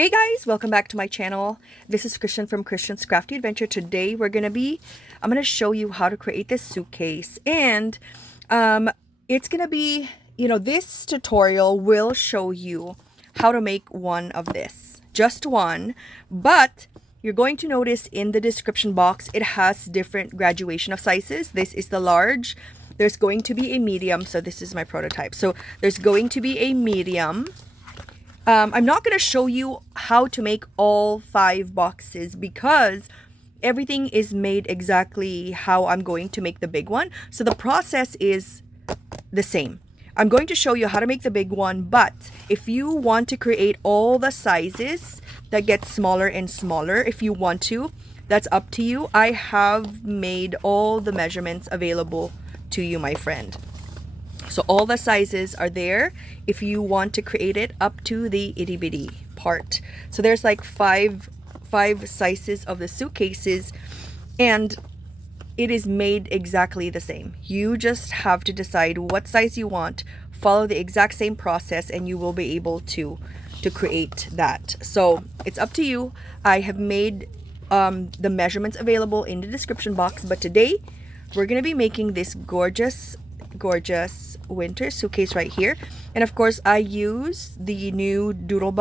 Hey guys, welcome back to my channel. This is Christian from Christian's Crafty Adventure. Today I'm gonna show you how to create this suitcase, and it's gonna be, this tutorial will show you how to make one of this, just one, but you're going to notice in the description box it has different graduation of sizes. This is the large. There's going to be a medium, so this is my prototype. So there's going to be a medium. I'm not going to show you how to make all 5 boxes because everything is made exactly how I'm going to make the big one. So the process is the same. I'm going to show you how to make the big one, but if you want to create all the sizes that get smaller and smaller, if you want to, that's up to you. I have made all the measurements available to you, my friend. So all the sizes are there if you want to create it up to the itty bitty part. So there's like five sizes of the suitcases, and it is made exactly the same. You just have to decide what size you want, follow the exact same process, and you will be able to create that. So it's up to you. I have made the measurements available in the description box, but today we're going to be making this gorgeous winter suitcase right here. And of course I use the new Doodle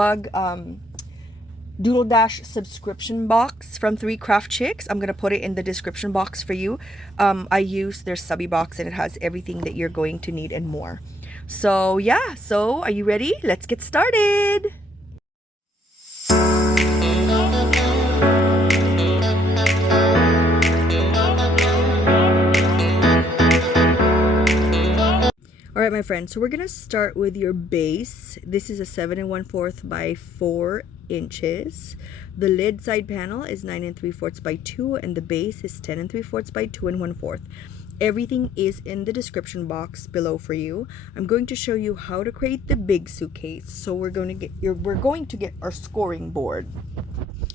Dash subscription box from 3 Craft Chicks. I'm gonna put it in the description box for you. I use their subby box, and it has everything that you're going to need and more. So yeah, so are you ready? Let's get started. Alright, my friends, so we're going to start with your base. This is a 7 1/4 by 4 inches. The lid side panel is 9 3/4 by 2, and the base is 10 3/4 by 2 1/4. Everything is in the description box below for you. I'm going to show you how to create the big suitcase. So we're going to get our scoring board.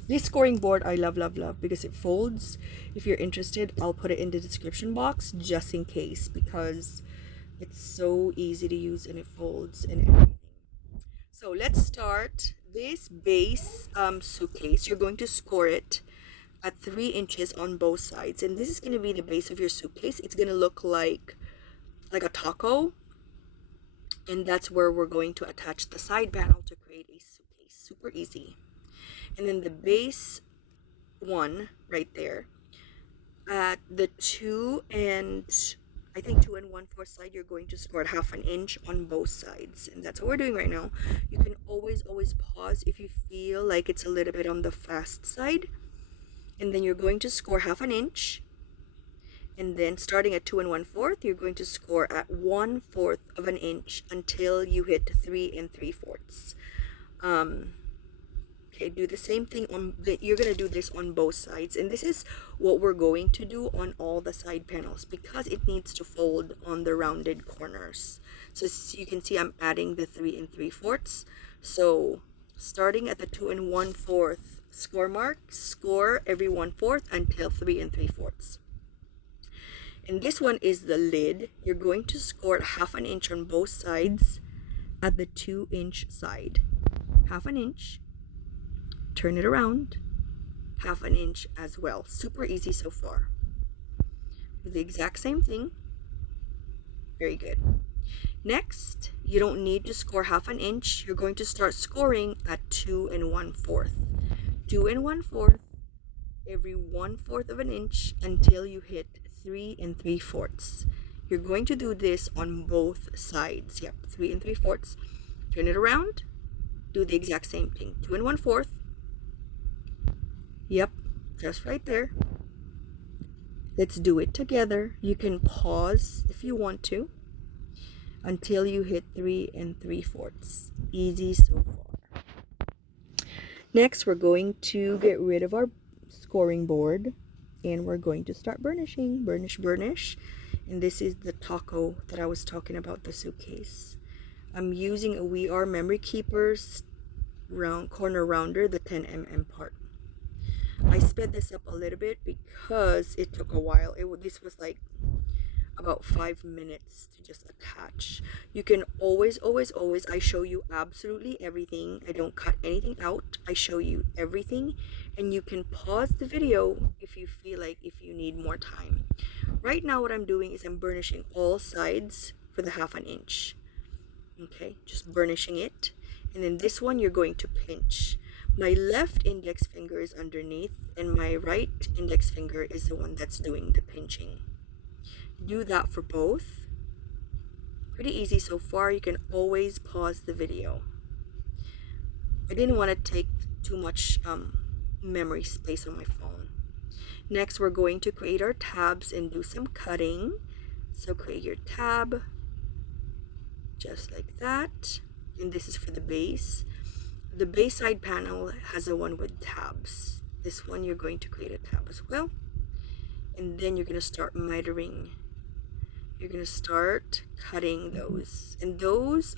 This scoring board I love because it folds. If you're interested, I'll put it in the description box just in case, because it's so easy to use and it folds and everything. So let's start this base suitcase. You're going to score it at 3 inches on both sides, and this is going to be the base of your suitcase. It's going to look like a taco, and that's where we're going to attach the side panel to create a suitcase. Super easy. And then the base one right there at the 2 and 1/4 side, you're going to score 1/2 inch on both sides, and that's what we're doing right now. You can always pause if you feel like it's a little bit on the fast side, and then you're going to score 1/2 inch, and then starting at 2 1/4, you're going to score at 1/4 of an inch until you hit 3 3/4. Okay, do the same thing you're going to do this on both sides, and this is what we're going to do on all the side panels because it needs to fold on the rounded corners. So you can see I'm adding the 3 3/4. So starting at the 2 1/4 score mark, score every 1/4 until 3 3/4. And this one is the lid. You're going to score 1/2 inch on both sides at the 2 inch side. 1/2 inch. Turn it around, 1/2 inch as well. Super easy so far. Do the exact same thing. Very good. Next, you don't need to score 1/2 inch. You're going to start scoring at 2 1/4. 2 1/4 every 1/4 of an inch until you hit 3 3/4. You're going to do this on both sides. Yep, 3 3/4. Turn it around. Do the exact same thing. 2 1/4. Yep, just right there. Let's do it together. You can pause if you want to until you hit 3 3/4. Easy so far. Next, we're going to get rid of our scoring board, and we're going to start burnishing. Burnish. And this is the taco that I was talking about, the suitcase. I'm using a We Are Memory Keepers corner rounder, the 10 mm part. I sped this up a little bit because it took a while. This was like about 5 minutes to just attach. You can always, I show you absolutely everything. I don't cut anything out. I show you everything, and you can pause the video if you feel like, if you need more time. Right now what I'm doing is I'm burnishing all sides for the 1/2 inch. Okay, just burnishing it. And then this one you're going to pinch. My left index finger is underneath, and my right index finger is the one that's doing the pinching. Do that for both. Pretty easy so far. You can always pause the video. I didn't want to take too much memory space on my phone. Next, we're going to create our tabs and do some cutting. So create your tab, just like that. And this is for the base. The base side panel has a one with tabs. This one you're going to create a tab as well. And then you're going to start mitering. You're going to start cutting those. And those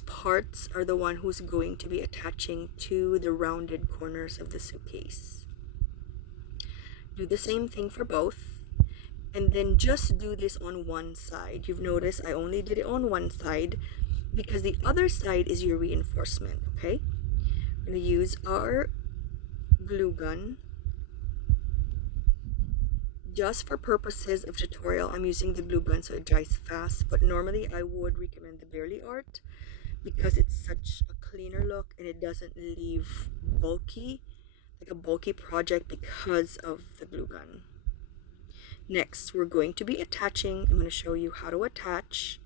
parts are the one who's going to be attaching to the rounded corners of the suitcase. Do the same thing for both. And then just do this on one side. You've noticed I only did it on one side because the other side is your reinforcement, okay? We're going to use our glue gun. Just for purposes of tutorial, I'm using the glue gun so it dries fast, but normally I would recommend the Barely Art because it's such a cleaner look and it doesn't leave bulky, like a bulky project because of the glue gun. Next, we're going to be attaching. I'm going to show you how to attach.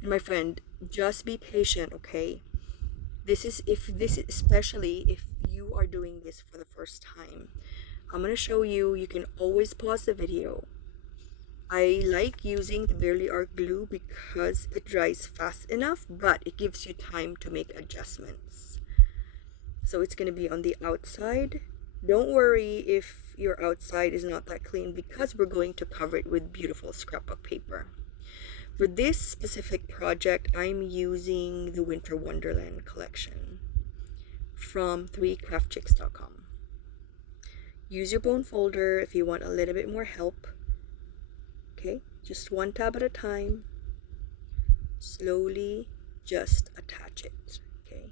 And my friend, just be patient, okay? Especially if you are doing this for the first time. I'm going to show you, you can always pause the video. I like using the Barely Art glue because it dries fast enough, but it gives you time to make adjustments. So it's going to be on the outside. Don't worry if your outside is not that clean because we're going to cover it with beautiful scrapbook paper. For this specific project, I'm using the Winter Wonderland collection from 3craftchicks.com. Use your bone folder if you want a little bit more help. Okay, just one tab at a time. Slowly just attach it. Okay,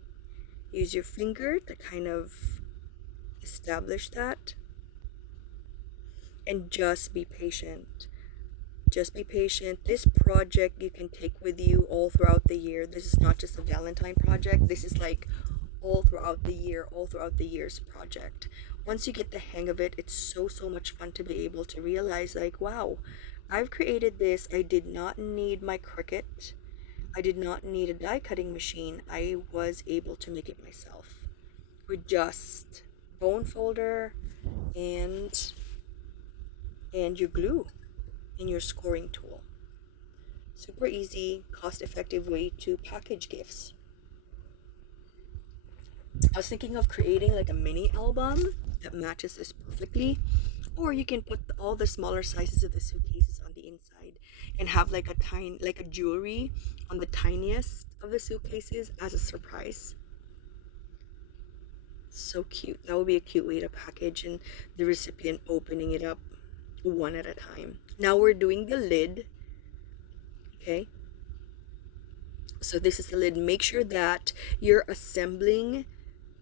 use your finger to kind of establish that, and just be patient. Just be patient. This project you can take with you all throughout the year. This is not just a Valentine project. This is like all throughout the year, all throughout the year's project. Once you get the hang of it, it's so much fun to be able to realize like, wow, I've created this. I did not need my Cricut. I did not need a die cutting machine. I was able to make it myself with just bone folder and your glue and your scoring tool. Super easy, cost-effective way to package gifts. I was thinking of creating like a mini album that matches this perfectly, or you can put all the smaller sizes of the suitcases on the inside and have like a jewelry on the tiniest of the suitcases as a surprise. So cute. That would be a cute way to package, and the recipient opening it up one at a time. Now we're doing the lid. Okay, so this is the lid. Make sure that you're assembling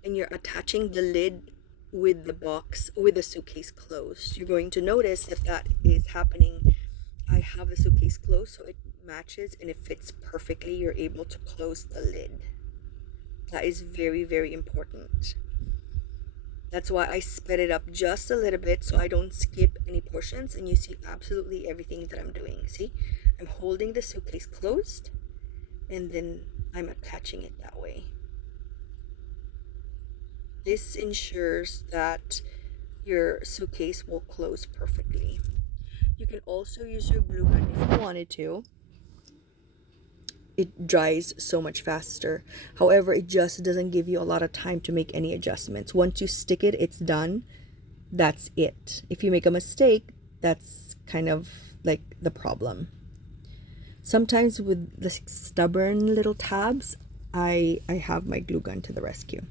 and you're attaching the lid with the box, with the suitcase closed. You're going to notice that is happening. I have the suitcase closed so it matches and it fits perfectly. You're able to close the lid. That is very, very important. That's why I sped it up just a little bit so I don't skip any portions and you see absolutely everything that I'm doing. See, I'm holding the suitcase closed and then I'm attaching it that way. This ensures that your suitcase will close perfectly. You can also use your glue gun if you wanted to. It dries so much faster. However, it just doesn't give you a lot of time to make any adjustments. Once you stick it, it's done. That's it. If you make a mistake, that's kind of like the problem. Sometimes with the stubborn little tabs, I have my glue gun to the rescue.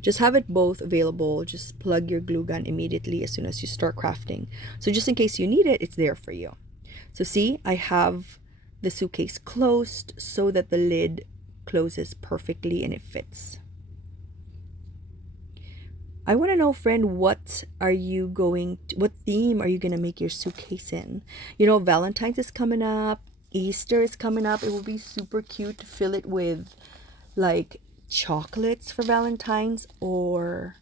Just have it both available. Just plug your glue gun immediately as soon as you start crafting. So just in case you need it, it's there for you. So see, I have the suitcase closed so that the lid closes perfectly and it fits. I want to know, friend, what theme are you going to make your suitcase in? You know, Valentine's is coming up, Easter is coming up. It will be super cute to fill it with like chocolates for Valentine's, or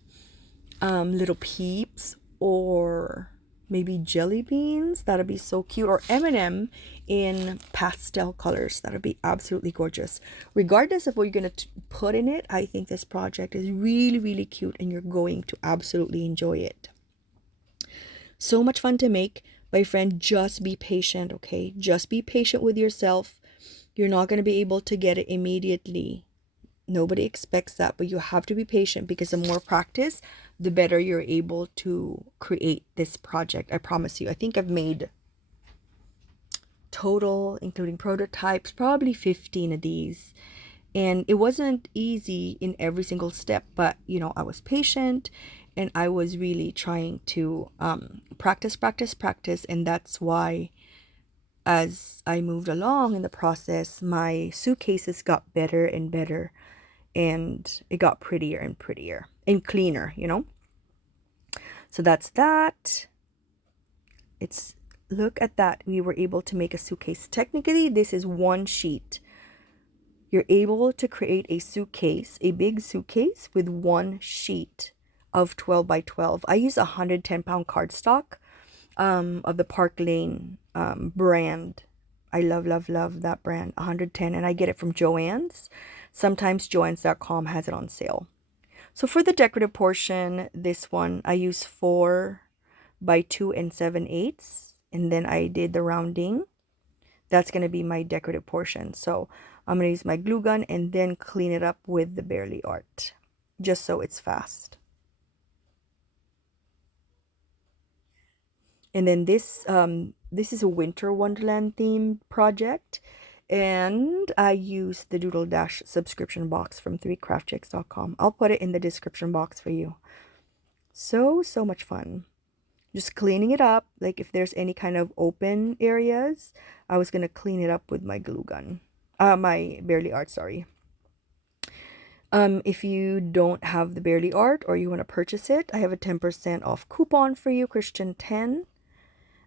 little peeps, or maybe jelly beans. That'd be so cute. Or M&M in pastel colors. That'd be absolutely gorgeous. Regardless of what you're going to put in it, I think this project is really, really cute and you're going to absolutely enjoy it. So much fun to make. My friend, just be patient, okay? Just be patient with yourself. You're not going to be able to get it immediately. Nobody expects that, but you have to be patient, because the more practice, the better you're able to create this project. I promise you. I think I've made total, including prototypes, probably 15 of these. And it wasn't easy in every single step, but you know, I was patient and I was really trying to practice, and that's why as I moved along in the process, my suitcases got better and better, and it got prettier and prettier and cleaner, you know. So that's that. It's, look at that, we were able to make a suitcase. Technically this is one sheet. You're able to create a suitcase, a big suitcase, with one sheet of 12 by 12. I use 110-pound cardstock of the Park Lane brand. I love that brand, 110, and I get it from Joann's. Sometimes Joann's.com has it on sale. So for the decorative portion, this one, I use 4 by 2 7/8, and then I did the rounding. That's going to be my decorative portion. So I'm going to use my glue gun and then clean it up with the Barely Art, just so it's fast. And then this is a Winter Wonderland themed project, and I use the Doodle Dash subscription box from 3craftchicks.com. I'll put it in the description box for you. So much fun. Just cleaning it up. Like if there's any kind of open areas, I was gonna clean it up with my glue gun. My Barely Art, sorry. If you don't have the Barely Art or you want to purchase it, I have a 10% off coupon for you, Christian 10.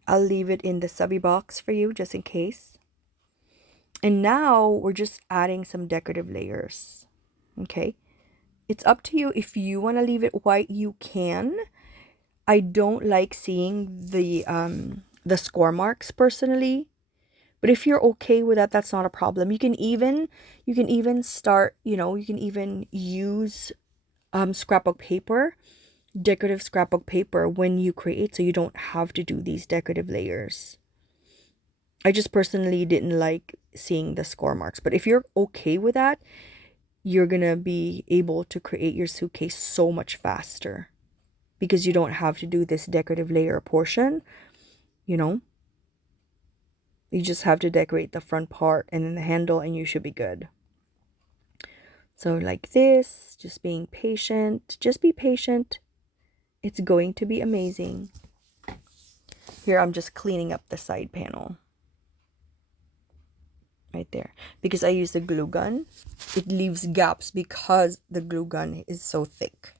I'll leave it in the subby box for you just in case. And now we're just adding some decorative layers. Okay, it's up to you. If you want to leave it white, you can. I don't like seeing the score marks personally, but if you're okay with that, that's not a problem. You can even start, you know, you can even use scrapbook paper, decorative scrapbook paper, when you create, so you don't have to do these decorative layers. I just personally didn't like seeing the score marks, but if you're okay with that, you're gonna be able to create your suitcase so much faster, because you don't have to do this decorative layer portion, you know. You just have to decorate the front part and then the handle, and you should be good. So like this, just being patient. Just be patient. It's going to be amazing. Here, I'm just cleaning up the side panel. Right there. Because I use the glue gun. It leaves gaps because the glue gun is so thick.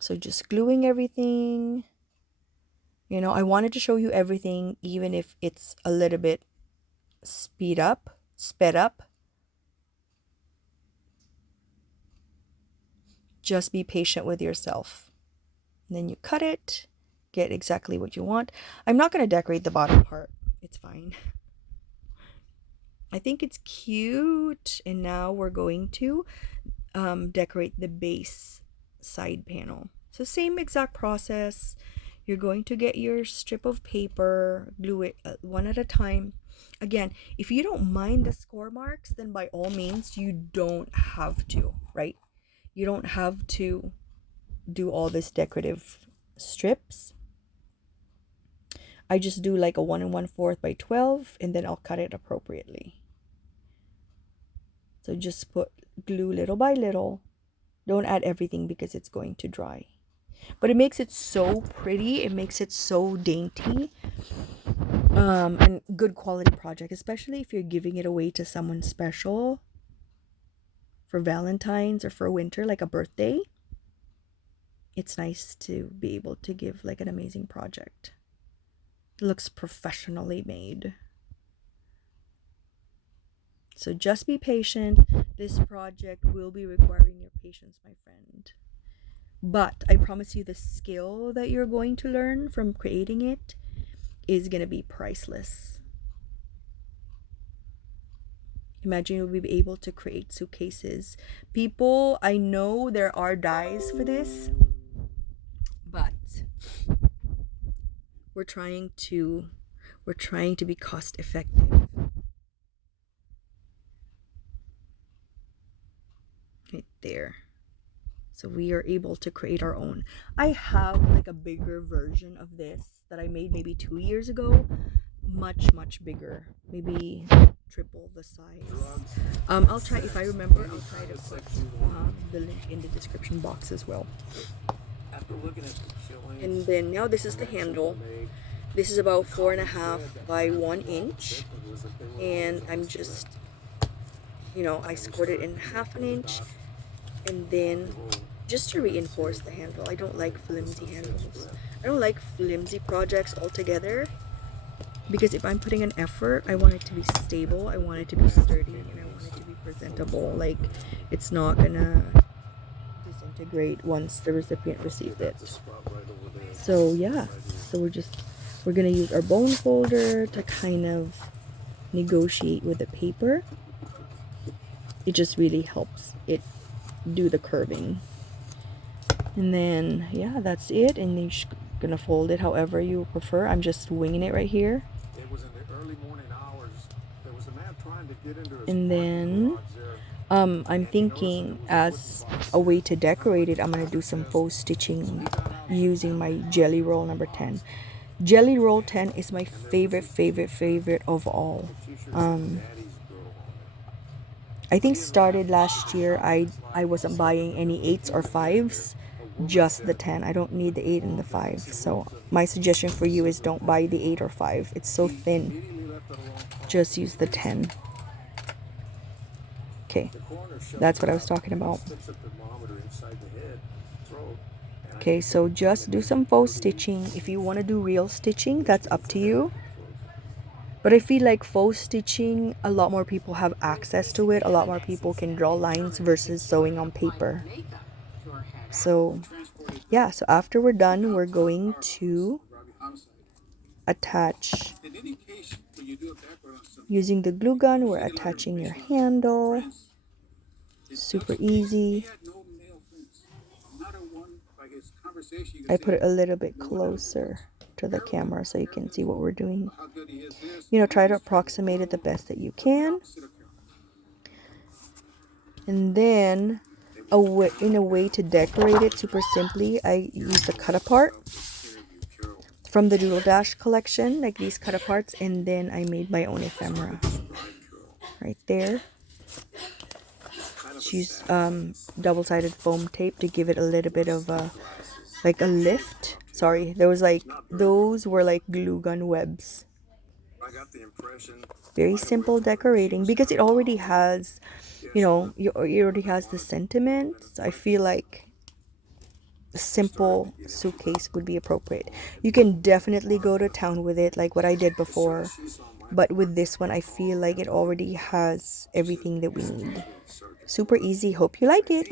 So just gluing everything. You know, I wanted to show you everything, even if it's a little bit sped up. Just be patient with yourself. And then you cut it, get exactly what you want. I'm not going to decorate the bottom part. It's fine. I think it's cute. And now we're going to decorate the base side panel. So same exact process. You're going to get your strip of paper, glue it one at a time. Again, if you don't mind the score marks, then by all means, you don't have to, right? You don't have to do all this decorative strips. I just do like a 1 1/4 by 12, and then I'll cut it appropriately. So just put glue little by little. Don't add everything because it's going to dry. but it makes it so pretty. It makes it so dainty. And good quality project, especially if you're giving it away to someone special for Valentine's or for winter, like a birthday. It's nice to be able to give like an amazing project. It looks professionally made. So just be patient. This project will be requiring your patience, my friend. But I promise you the skill that you're going to learn from creating it is going to be priceless. Imagine you'll be able to create suitcases. People, I know there are dyes for this, but we're trying to be cost effective. Right there. So we are able to create our own. I have like a bigger version of this that I made maybe 2 years ago. Much bigger. Maybe triple the size. I'll try, if I remember, I'll try to put the link in the description box as well. And then now this is the handle. This is about 4.5 by 1 inch. And I'm just, I scored it in 1/2 inch. And then just to reinforce the handle. I don't like flimsy handles. I don't like flimsy projects altogether, because if I'm putting an effort, I want it to be stable, I want it to be sturdy, and I want it to be presentable. Like, it's not gonna disintegrate once the recipient receives it. So yeah, so we're gonna use our bone folder to kind of negotiate with the paper. It just really helps it do the curving. And then yeah, that's it. And you're just gonna fold it however you prefer. I'm just winging it right here. It was in the early morning hours. There was a man trying to get into his, and then I'm thinking as a way to decorate it, I'm gonna do some faux stitching using my jelly roll number 10. Jelly roll 10 is my favorite of all. I think started last year. I wasn't buying any 8s or 5s, just the 10. I don't need the 8 and the 5. So my suggestion for you is don't buy the 8 or 5. It's so thin. Just use the 10. Okay, that's what I was talking about. Okay, so just do some faux stitching. If you want to do real stitching, that's up to you. But I feel like faux stitching, a lot more people have access to it. A lot more people can draw lines versus sewing on paper. So yeah, so after we're done, we're going to attach, using the glue gun, we're attaching your handle. Super easy. I put it a little bit closer to the camera so you can see what we're doing. Try to approximate it the best that you can. And then in a way to decorate it super simply, I use the cut apart from the Doodle Dash collection, like these cut aparts, and then I made my own ephemera right there. Use double-sided foam tape to give it a little bit of a lift. Sorry, those were like glue gun webs. Very simple decorating because it already has, it already has the sentiments. I feel like a simple suitcase would be appropriate. You can definitely go to town with it like what I did before, but with this one I feel like it already has everything that we need. Super easy. Hope you like it.